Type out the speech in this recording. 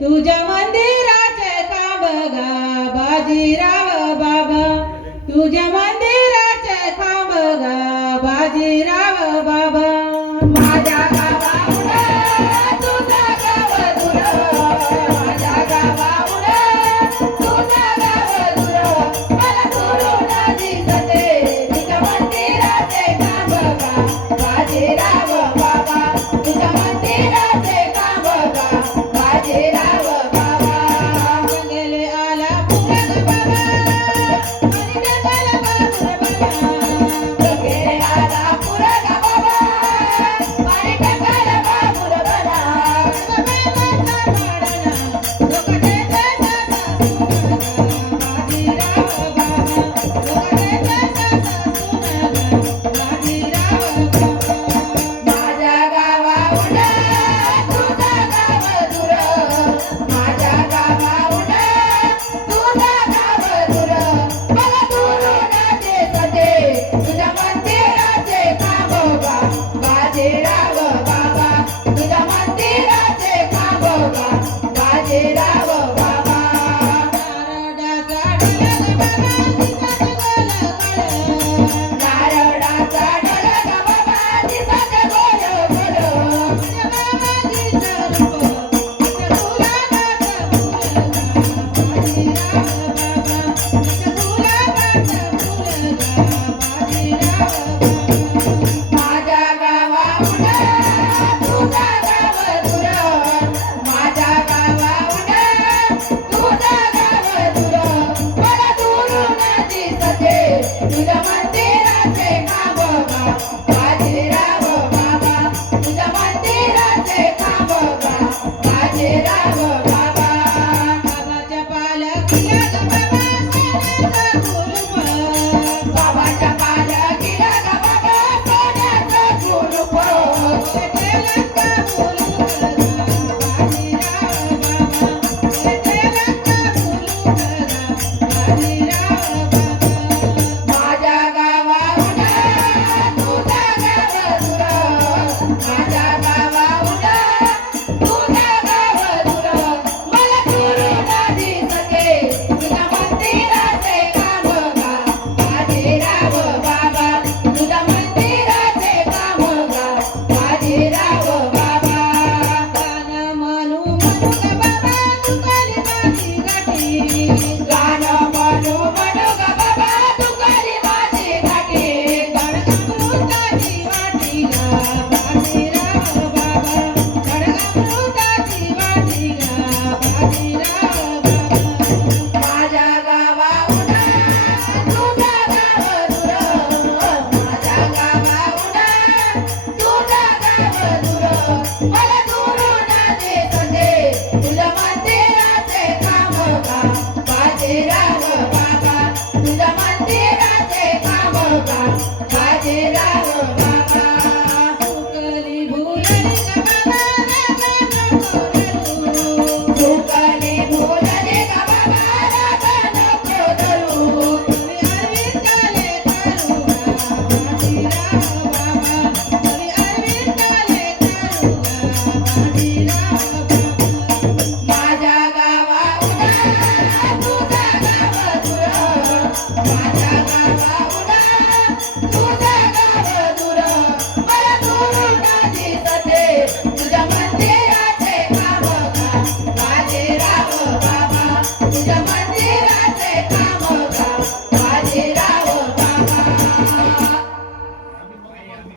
तुझ्या मंदिराचे काम गा बाजीराव बाबा, तुझ्या मंदिराचे काम गा बाजीराव बाबा. माझ्या गावाहून तुझं गाव दूर, माझ्या गावाहून तुझं गाव दूर, मला दुरून दिसते तुझ्या मंदिराचे काम गा बाजीराव बाबा, तुझ्या मंदिराचे काम गा बाजीराव बाबा. गेले आला पुरग बाबा आणि जगाला बाबूर बना, गेले आला पुरग बाबा आणि जगाला बाबूर बना. लोक देते बाजीराव बाबा, लोक देते बाजीराव बाबा. माझ्या गावाहून तुझं गाव दूर, माझ्या गावाहून तुझं गाव दूर, मला दुरून दिसते तुझ्या मंदिराचे काम गा बाजीराव बाबा, तुझ्या मंदिराचे काम गा बाजीराव बाबा. नारळाचा ढोलक बाबा दिसाचं गोल गोल, बाबाजीचं रूप गुलाबाचं फुल गा बाजीराव बाबा, गुलाबाचं फुल गा बाजीराव बाबा. माझ्या गावाहून तुझं गाव दूर, माझ्या गावाहून तुझं गाव दूर, मला दुरून दिसते तुझ्या मंदिराचे काम गा बाजीराव बाबा, तुझ्या मंदिराचे काम गा बाजीराव बाबा. बाबाच्या पालखीला ग बाबा सोन्याचं कुलूप, बाबाच्या पालखीला ग बाबा सोन्याचं कुलूप,